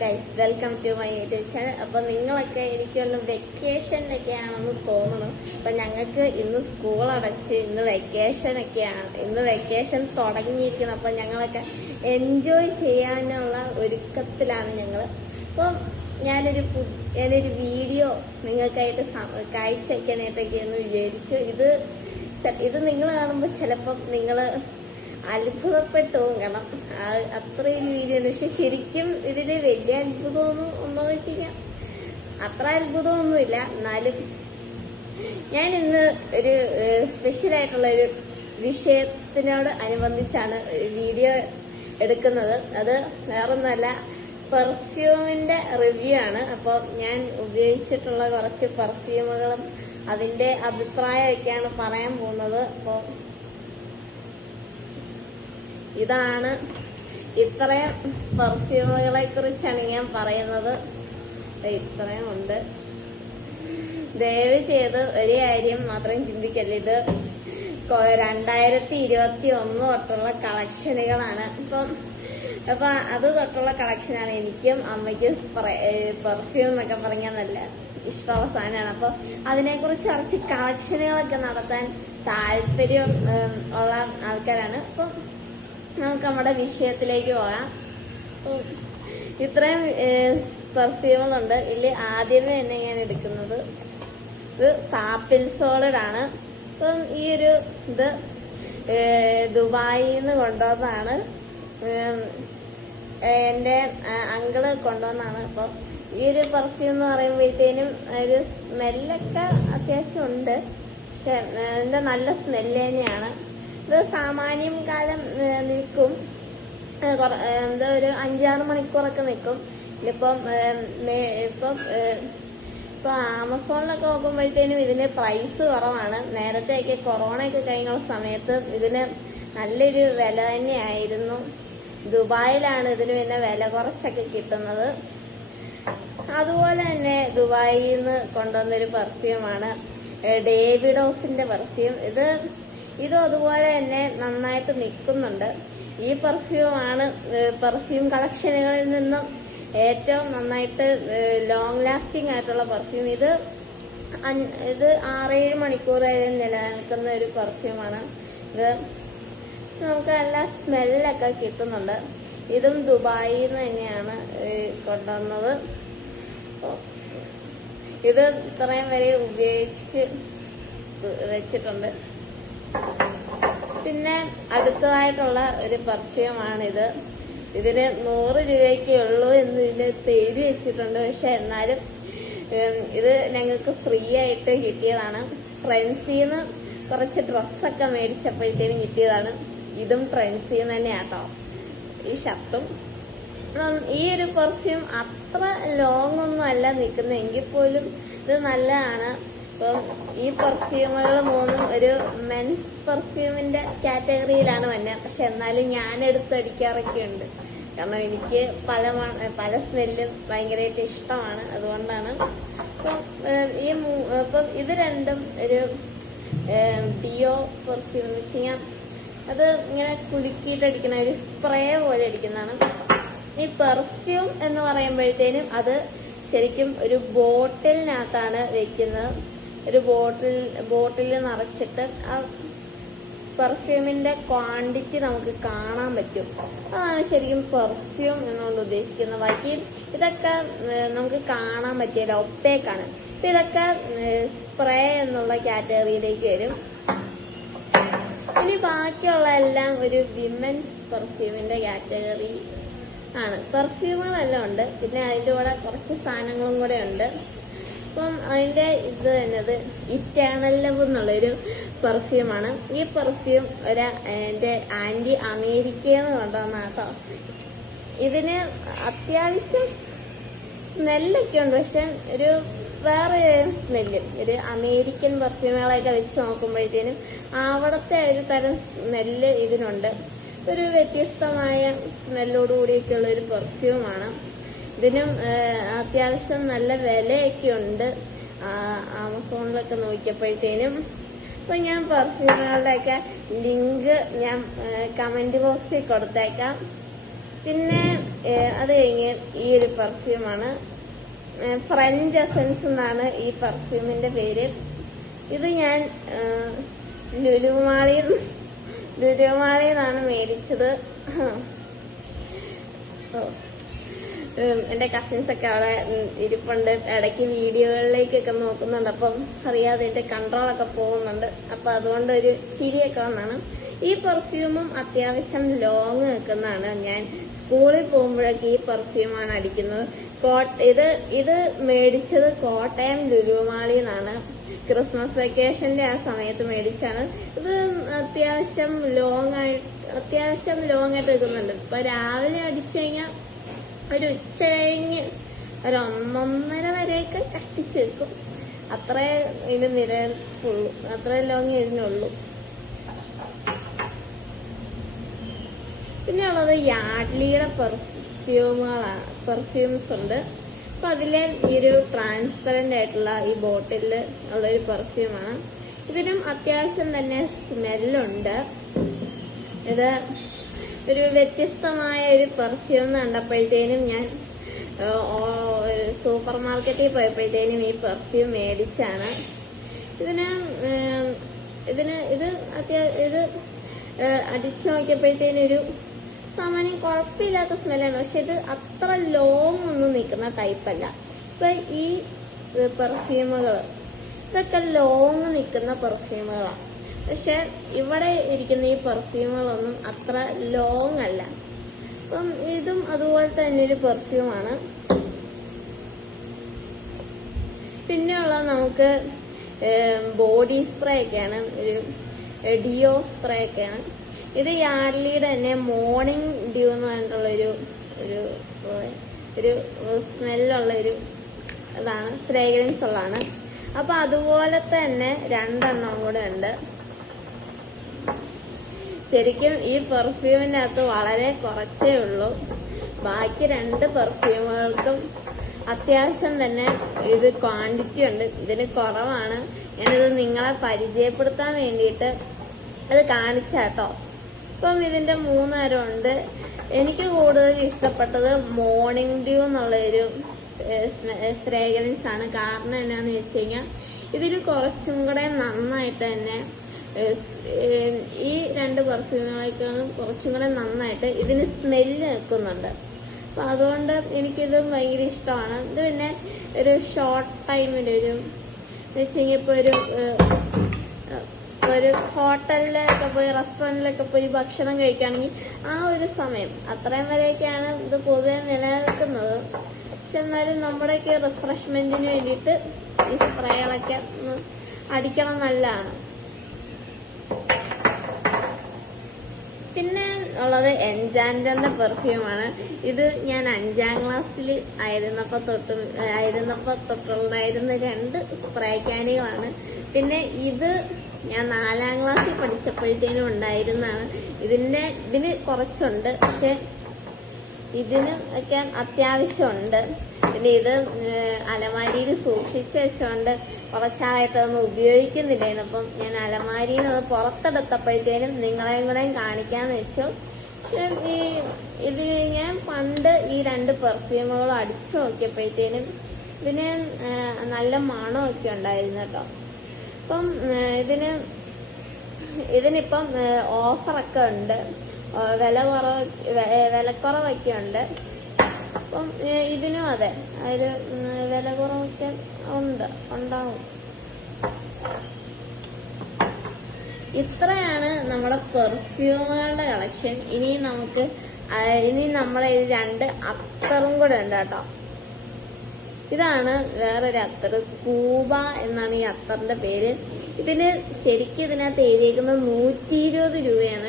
Guys, welcome to my YouTube channel. അപ്പൊ നിങ്ങളൊക്കെ എനിക്കുള്ള വെക്കേഷനൊക്കെയാണെന്ന് തോന്നുന്നു. അപ്പൊ ഞങ്ങൾക്ക് ഇന്ന് സ്കൂൾ അടച്ച് ഇന്ന് വെക്കേഷനൊക്കെയാണ്. ഇന്ന് വെക്കേഷൻ തുടങ്ങിയിരിക്കുന്നത്. അപ്പൊ ഞങ്ങളൊക്കെ എൻജോയ് ചെയ്യാനുള്ള ഒരുക്കത്തിലാണ് ഞങ്ങൾ. അപ്പം ഞാനൊരു വീഡിയോ നിങ്ങൾക്കായിട്ട് കാഴ്ചവെക്കാനായിട്ടൊക്കെ എന്ന് വിചാരിച്ചു. ഇത് നിങ്ങൾ കാണുമ്പോൾ ചിലപ്പം നിങ്ങൾ അത്ഭുതപ്പെട്ടു കാരണം അത്രയും വീഡിയോ. പക്ഷെ ശരിക്കും ഇതില് വലിയ അത്ഭുതമൊന്നും ഉണ്ടോന്ന് വെച്ച് കഴിഞ്ഞാൽ അത്ര അത്ഭുതമൊന്നുമില്ല. എന്നാലും ഞാൻ ഇന്ന് ഒരു സ്പെഷ്യലായിട്ടുള്ള ഒരു വിഷയത്തിനോട് അനുബന്ധിച്ചാണ് വീഡിയോ എടുക്കുന്നത്. അത് വേറൊന്നുമല്ല, പെർഫ്യൂമിന്റെ റിവ്യൂ ആണ്. അപ്പോൾ ഞാൻ ഉപയോഗിച്ചിട്ടുള്ള കുറച്ച് പെർഫ്യൂമുകളും അതിന്റെ അഭിപ്രായമൊക്കെയാണ് പറയാൻ പോകുന്നത്. അപ്പോൾ ഇതാണ്, ഇത്രയും പെർഫ്യൂമുകളെ കുറിച്ചാണ് ഞാൻ പറയുന്നത്. ഇത്രയും ഉണ്ട്. ദയവ് ചെയ്ത് ഒരു കാര്യം മാത്രം ചിന്തിക്കല്ല, ഇത് 2021 തൊട്ടുള്ള കളക്ഷനുകളാണ്. അപ്പൊ അത് തൊട്ടുള്ള കളക്ഷനാണ്. എനിക്കും അമ്മയ്ക്കും പെർഫ്യൂം എന്നൊക്കെ പറഞ്ഞാൽ നല്ല ഇഷ്ടമുള്ള സാധനമാണ്. അപ്പൊ അതിനെക്കുറിച്ച് കുറച്ച് കളക്ഷനുകളൊക്കെ നടത്താൻ താല്പര്യം ഉള്ള ആൾക്കാരാണ്. അപ്പൊ നമുക്ക് നമ്മുടെ വിഷയത്തിലേക്ക് പോകാം. ഇത്രയും പെർഫ്യൂമുകളുണ്ട്. ഇതിൽ ആദ്യമേ തന്നെ ഞാൻ എടുക്കുന്നത് ഇത് സാപ്പിൽ സോളിഡ് ആണ്. അപ്പം ഈ ഒരു ഇത് ദുബായിൽ നിന്ന് കൊണ്ടുവന്നതാണ്. എന്റെ അങ്കിള് കൊണ്ടുവന്നാണ്. അപ്പം ഈ ഒരു പെർഫ്യൂം എന്ന് പറയുമ്പോഴത്തേനും ഒരു സ്മെല്ലൊക്കെ അത്യാവശ്യം ഉണ്ട്. പക്ഷെ ഇതിന്റെ നല്ല സ്മെല്ല് തന്നെയാണ്. ഇത് സാമാന്യം കാലം നിൽക്കും. ഒരു 5-6 മണിക്കൂറൊക്കെ നിൽക്കും. ഇപ്പൊ ആമസോണിലൊക്കെ നോക്കുമ്പോഴത്തേനും ഇതിന് പ്രൈസ് കുറവാണ്. നേരത്തെയൊക്കെ കൊറോണയൊക്കെ കഴിഞ്ഞുള്ള സമയത്ത് ഇതിന് നല്ലൊരു വില തന്നെയായിരുന്നു. ദുബായിലാണ് ഇതിന് പിന്നെ വില കുറച്ചൊക്കെ കിട്ടുന്നത്. അതുപോലെ തന്നെ ദുബായിൽ നിന്ന് കൊണ്ടുവന്നൊരു പെർഫ്യൂമാണ് ഡേവിഡോഫിന്റെ പെർഫ്യൂം. ഇതും അതുപോലെ തന്നെ നന്നായിട്ട് നിൽക്കുന്നുണ്ട്. ഈ പെർഫ്യൂമാണ് പെർഫ്യൂം കളക്ഷനുകളിൽ നിന്നും ഏറ്റവും നന്നായിട്ട് ലോങ് ലാസ്റ്റിംഗ് ആയിട്ടുള്ള പെർഫ്യൂം. ഇത് 6-7 മണിക്കൂർ വരെ നിലനിൽക്കുന്ന ഒരു പെർഫ്യൂമാണ്. ഇത് നമുക്ക് നല്ല സ്മെല്ലൊക്കെ കിട്ടുന്നുണ്ട്. ഇതും ദുബായിൽ നിന്ന് തന്നെയാണ് കൊണ്ടുവന്നത്. ഇത് ഇത്രയും വരെ ഉപയോഗിച്ച് വെച്ചിട്ടുണ്ട്. പിന്നെ അടുത്തതായിട്ടുള്ള ഒരു പെർഫ്യൂമാണിത്. ഇതിന് 100 രൂപയ്ക്കേ ഉള്ളൂ എന്ന് ഇതിന് എഴുതി വെച്ചിട്ടുണ്ട്. പക്ഷെ എന്നാലും ഇത് ഞങ്ങൾക്ക് ഫ്രീ ആയിട്ട് കിട്ടിയതാണ്. ട്രെൻഡ്സിന്ന് കുറച്ച് ഡ്രസ്സൊക്കെ മേടിച്ചപ്പോഴത്തേനും കിട്ടിയതാണ്. ഇതും ട്രെൻഡ്സിന്ന് തന്നെയാട്ടോ ഈ ഷർട്ടും. ഈ ഒരു പെർഫ്യൂം അത്ര ലോങ് ഒന്നും അല്ല നിൽക്കുന്നത്, എങ്കിൽ പോലും ഇത് നല്ലതാണ്. അപ്പം ഈ പെർഫ്യൂമുകൾ മൂന്നും ഒരു മെൻസ് പെർഫ്യൂമിന്റെ കാറ്റഗറിയിലാണ് വരുന്നത്. പക്ഷെ എന്നാലും ഞാൻ എടുത്തടിക്കാറൊക്കെ ഉണ്ട്. കാരണം എനിക്ക് പല സ്മെല്ലും ഭയങ്കരമായിട്ട് ഇഷ്ടമാണ്. അതുകൊണ്ടാണ്. അപ്പം ഇത് രണ്ടും ഒരു ഡിയോ പെർഫ്യൂം എന്ന് വെച്ച് കഴിഞ്ഞാൽ അത് ഇങ്ങനെ കുലുക്കിയിട്ടടിക്കുന്ന ഒരു സ്പ്രേ പോലെ അടിക്കുന്നതാണ്. ഈ പെർഫ്യൂം എന്ന് പറയുമ്പോഴത്തേനും അത് ശരിക്കും ഒരു ബോട്ടിലിനകത്താണ് വെക്കുന്നത്. ഒരു ബോട്ടിൽ നിറച്ചിട്ട് ആ പെർഫ്യൂമിന്റെ ക്വാണ്ടിറ്റി നമുക്ക് കാണാൻ പറ്റും. അതാണ് ശരിക്കും പെർഫ്യൂം എന്നുകൊണ്ട് ഉദ്ദേശിക്കുന്നത്. ബാക്കി ഇതൊക്കെ നമുക്ക് കാണാൻ പറ്റില്ല, ഒപ്പേക്കാണ്. ഇതൊക്കെ സ്പ്രേ എന്നുള്ള കാറ്റഗറിയിലേക്ക് വരും. ഇനി ബാക്കിയുള്ള എല്ലാം ഒരു വിമൻസ് പെർഫ്യൂമിന്റെ കാറ്റഗറി ആണ്. പെർഫ്യൂമുകളെല്ലാം ഉണ്ട്. പിന്നെ അതിന്റെ കൂടെ കുറച്ച് സാധനങ്ങളും കൂടെ ഉണ്ട്. അപ്പം അതിന്റെ ഇത് തന്നത് ഇറ്റേണൽ ലവ് എന്നുള്ളൊരു പെർഫ്യൂമാണ്. ഈ പെർഫ്യൂം എന്റെ ആന്റി അമേരിക്കന്ന് കൊണ്ടുവന്ന കേട്ടോ. ഇതിന് അത്യാവശ്യം സ്മെല്ലൊക്കെ ഉണ്ട്. പക്ഷെ ഒരു വേറെ സ്മെല്ല്, ഒരു അമേരിക്കൻ പെർഫ്യൂമുകളൊക്കെ വെച്ച് നോക്കുമ്പോഴത്തേനും അവിടുത്തെ ഒരു തരം സ്മെല്ല് ഇതിനുണ്ട്. ഒരു വ്യത്യസ്തമായ സ്മെല്ലോടുകൂടിയൊക്കെയുള്ള ഒരു പെർഫ്യൂമാണ്. ഇതിനും അത്യാവശ്യം നല്ല വിലയൊക്കെ ഉണ്ട് ആമസോണിലൊക്കെ നോക്കിയപ്പോഴത്തേനും. അപ്പൊ ഞാൻ പെർഫ്യൂമുകളുടെയൊക്കെ ലിങ്ക് ഞാൻ കമന്റ് ബോക്സിൽ കൊടുത്തേക്കാം. പിന്നെ അത് കഴിഞ്ഞ് ഈ ഒരു പെർഫ്യൂമാണ്, ഫ്രഞ്ച് എസൻസ് എന്നാണ് ഈ പെർഫ്യൂമിന്റെ പേര്. ഇത് ഞാൻ ലുലുമാളിന്നാണ് മേടിച്ചത്. എന്റെ കസിൻസ് ഒക്കെ അവിടെ ഇരിപ്പുണ്ട്, ഇടയ്ക്ക് വീഡിയോകളിലേക്കൊക്കെ നോക്കുന്നുണ്ട്. അപ്പം അറിയാതെ എന്റെ കൺട്രോളൊക്കെ പോകുന്നുണ്ട്. അപ്പൊ അതുകൊണ്ട് ഒരു ചിരിയൊക്കെ വന്നാണ്. ഈ പെർഫ്യൂമും അത്യാവശ്യം ലോങ് നിൽക്കുന്നതാണ്. ഞാൻ സ്കൂളിൽ പോകുമ്പോഴൊക്കെ ഈ പെർഫ്യൂമാണ് അടിക്കുന്നത്. ഇത് മേടിച്ചത് കോട്ടയം ലുലുമാളിന്നാണ്. ക്രിസ്മസ് വെക്കേഷന്റെ ആ സമയത്ത് മേടിച്ചാണ്. ഇത് അത്യാവശ്യം ലോങ് ആയിട്ട് നിൽക്കുന്നുണ്ട്. ഇപ്പൊ രാവിലെ അടിച്ചു കഴിഞ്ഞാൽ ഒരു ഉച്ച കഴിഞ്ഞ് ഒരു 1:30 വരെയൊക്കെ കഷ്ടിച്ച് വെക്കും. അത്രേ ഇതിന് നിലനിൽപ്പുള്ളൂ, അത്രേ ലോങ് ഇതിനുള്ളൂ. പിന്നെ ഉള്ളത് യാഡ്ലിയുടെ പെർഫ്യൂംസ് ഉണ്ട്. അപ്പൊ അതിലെ ഈ ഒരു ട്രാൻസ്പെറന്റ് ആയിട്ടുള്ള ഈ ബോട്ടിലില് ഉള്ളൊരു പെർഫ്യൂമാണ്. ഇതിനും അത്യാവശ്യം തന്നെ സ്മെല്ലുണ്ട്. ഇത് ഒരു വ്യത്യസ്തമായ ഒരു പെർഫ്യൂം കണ്ടപ്പോഴത്തേനും ഞാൻ സൂപ്പർ മാർക്കറ്റിൽ പോയപ്പോഴത്തേനും ഈ പെർഫ്യൂം മേടിച്ചാണ്. ഇത് അടിച്ചു നോക്കിയപ്പോഴത്തേനും ഒരു സാമാന്യം കുഴപ്പമില്ലാത്ത സ്മെല്ലാണ്. പക്ഷെ ഇത് അത്ര ലോങ് ഒന്നും നിൽക്കുന്ന ടൈപ്പല്ല. ഇപ്പൊ ഈ ഇതൊക്കെ ലോങ് നിൽക്കുന്ന പെർഫ്യൂമുകളാണ്. പക്ഷെ ഇവിടെ ഇരിക്കുന്ന ഈ പെർഫ്യൂമുകളൊന്നും അത്ര ലോങ് അല്ല. അപ്പം ഇതും അതുപോലെ തന്നെ ഒരു പെർഫ്യൂമാണ്. പിന്നെ ഉള്ളത് നമുക്ക് ബോഡി സ്പ്രേ ഒക്കെയാണ്, ഒരു ഡിയോ സ്പ്രേ ഒക്കെയാണ്. ഇത് യാഡ്ലിയുടെ തന്നെ മോർണിംഗ് ഡ്യൂ എന്ന് പറഞ്ഞിട്ടുള്ള ഒരു സ്മെല്ലുള്ള ഒരു ഇതാണ്, ഫ്രേഗ്രൻസ് ഉള്ളതാണ്. അപ്പൊ അതുപോലെ തന്നെ 2 എണ്ണം കൂടെ ഉണ്ട്. ശരിക്കും ഈ പെർഫ്യൂമിന്റെ അകത്ത് വളരെ കുറച്ചേ ഉള്ളൂ. ബാക്കി 2 പെർഫ്യൂമുകൾക്കും അത്യാവശ്യം തന്നെ ഇത് ക്വാണ്ടിറ്റി ഉണ്ട്, ഇതിന് കുറവാണ്. ഞാനിത് നിങ്ങളെ പരിചയപ്പെടുത്താൻ വേണ്ടിയിട്ട് അത് കാണിച്ചാട്ടോ. ഇപ്പം ഇതിന്റെ 3 തരം ഉണ്ട്. എനിക്ക് കൂടുതൽ ഇഷ്ടപ്പെട്ടത് മോർണിംഗ് ഡ്യൂ എന്നുള്ളൊരു ഫ്രേഗ്രൻസ് ആണ്. കാരണം എന്നാന്ന് വെച്ച് കഴിഞ്ഞാൽ ഇതിന് കുറച്ചും കൂടെ നന്നായിട്ട് തന്നെ ഈ 2 പെർഫ്യൂമുകളേക്കാളും കുറച്ചും കൂടെ നന്നായിട്ട് ഇതിന് സ്മെല്ല് നിൽക്കുന്നുണ്ട്. അപ്പൊ അതുകൊണ്ട് എനിക്കിത് ഭയങ്കര ഇഷ്ടമാണ്. ഇത് പിന്നെ ഒരു ഷോർട്ട് ടൈമിൽ ഇപ്പൊ ഒരു ഹോട്ടലിലൊക്കെ പോയി റെസ്റ്റോറന്റിലൊക്കെ പോയി ഭക്ഷണം കഴിക്കുകയാണെങ്കിൽ ആ ഒരു സമയം അത്രയും വരെയൊക്കെയാണ് ഇത് പൊതുവെ നിലനിൽക്കുന്നത്. പക്ഷെ എന്നാലും നമ്മുടെയൊക്കെ റിഫ്രഷ്മെന്റിന് വേണ്ടിയിട്ട് ഈ സ്പ്രേകളൊക്കെ അടിക്കണം നല്ലതാണ്. പിന്നെ ഉള്ളത് എൻചാൻഡറിന്റെ പെർഫ്യൂമാണ്. ഇത് ഞാൻ 5ാം ക്ലാസ്സിൽ ആയിരുന്നപ്പോ തൊട്ടുണ്ടായിരുന്ന 2 സ്പ്രേ ക്യാനുകളാണ്. പിന്നെ ഇത് ഞാൻ 4ാം ക്ലാസ്സിൽ പഠിച്ചപ്പോഴത്തേനും ഉണ്ടായിരുന്നതാണ്. ഇതിന് കുറച്ചുണ്ട്, പക്ഷെ ഇതിന് ഒക്കെ അത്യാവശ്യമുണ്ട്. പിന്നെ ഇത് അലമാരിയിൽ സൂക്ഷിച്ചു വെച്ചോണ്ട് കുറച്ചായിട്ടൊന്നും ഉപയോഗിക്കുന്നില്ലായിരുന്നു. അപ്പം ഞാൻ അലമാരിയിൽ നിന്ന് പുറത്തെടുത്തപ്പോഴത്തേനും നിങ്ങളെയും കൂടെ കാണിക്കാന്ന് വെച്ചു. ഇതിന് ഞാൻ പണ്ട് ഈ 2 പെർഫ്യൂമുകൾ അടിച്ചു നോക്കിയപ്പോഴത്തേനും ഇതിന് നല്ല മണമൊക്കെ ഉണ്ടായിരുന്നു കേട്ടോ. അപ്പം ഇതിനിപ്പം ഓഫറൊക്കെ ഉണ്ട്, വിലക്കുറവൊക്കെ ഉണ്ട്. അപ്പം ഇതിനും അതെ, അതില് വില കുറവൊക്കെ ഉണ്ടാവും. ഇത്രയാണ് നമ്മുടെ പെർഫ്യൂമുകളുടെ കളക്ഷൻ. ഇനി നമ്മളെ 2 അത്തറും കൂടെ ഉണ്ട് കേട്ടോ. ഇതാണ് വേറൊരു അത്തർ, കൂബ എന്നാണ് ഈ അത്തറിന്റെ പേര്. ശരിക്കും ഇതിനകത്ത് എഴുതിയേക്കുന്നത് 120 രൂപയാണ്.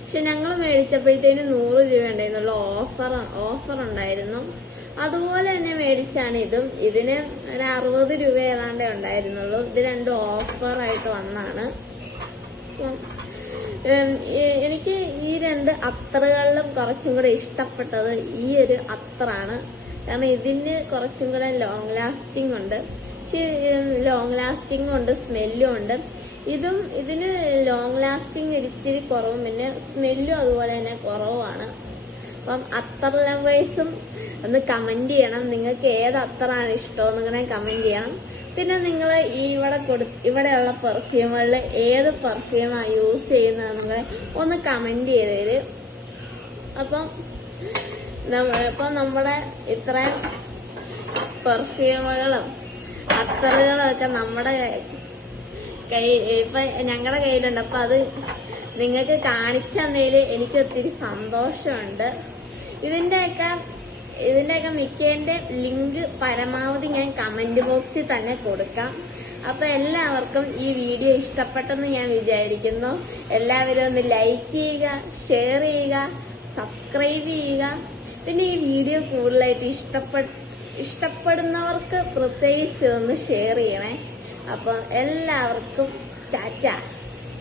പക്ഷെ ഞങ്ങൾ മേടിച്ചപ്പോഴത്തേനും 100 രൂപ ഉണ്ടായിരുന്നുള്ളൂ, ഓഫർ ഉണ്ടായിരുന്നു. അതുപോലെ തന്നെ മേടിച്ചാണ് ഇതും. ഇതിന് ഒരു 60 രൂപ ഏതാണ്ടേ ഉണ്ടായിരുന്നുള്ളൂ. ഇത് 2 ഓഫറായിട്ട് വന്നാണ്. എനിക്ക് ഈ 2 അത്തറുകളിലും കുറച്ചും കൂടെ ഇഷ്ടപ്പെട്ടത് ഈ ഒരു അത്തറാണ്. കാരണം ഇതിന് കുറച്ചും കൂടെ ലോങ് ലാസ്റ്റിംഗ് ഉണ്ട്. പക്ഷെ ലോങ് ലാസ്റ്റിംഗും ഉണ്ട്, സ്മെല്ലും ഉണ്ട്. ഇതിന് ലോങ് ലാസ്റ്റിംഗ് ഇത്തിരി കുറവും, പിന്നെ സ്മെല്ലും അതുപോലെ തന്നെ കുറവാണ്. അപ്പം അത്തർ ലവേഴ്സും ഒന്ന് കമന്റ് ചെയ്യണം, നിങ്ങൾക്ക് ഏത് അത്തറാണ് ഇഷ്ടമെന്ന് ഇങ്ങനെ കമന്റ് ചെയ്യണം. പിന്നെ നിങ്ങൾ ഇവിടെയുള്ള പെർഫ്യൂമുകളിൽ ഏത് പെർഫ്യൂമാണ് യൂസ് ചെയ്യുന്നതെന്ന് ഒന്ന് കമന്റ് ചെയ്തേര്. അപ്പം നമ്മുടെ ഇത്രയും പെർഫ്യൂമുകളും അത്തറുകളും ഒക്കെ നമ്മുടെ ഇപ്പൊ ഞങ്ങളുടെ കയ്യിലുണ്ട്. അപ്പൊ അത് നിങ്ങൾക്ക് കാണിച്ചു തന്നതിൽ എനിക്ക് ഒത്തിരി സന്തോഷമുണ്ട്. ഇതിന്റെയൊക്കെ മിക്കതിന്റെ ലിങ്ക് പരമാവധി ഞാൻ കമന്റ് ബോക്സിൽ തന്നെ കൊടുക്കാം. അപ്പൊ എല്ലാവർക്കും ഈ വീഡിയോ ഇഷ്ടപ്പെട്ടെന്ന് ഞാൻ വിചാരിക്കുന്നു. എല്ലാവരും ഒന്ന് ലൈക്ക് ചെയ്യുക, ഷെയർ ചെയ്യുക, സബ്സ്ക്രൈബ് ചെയ്യുക. പിന്നെ ഈ വീഡിയോ കൂടുതലായിട്ട് ഇഷ്ടപ്പെടുന്നവർക്ക് പ്രത്യേകിച്ച് ഒന്ന് ഷെയർ ചെയ്യണേ. അപ്പം എല്ലാവർക്കും ടാറ്റ.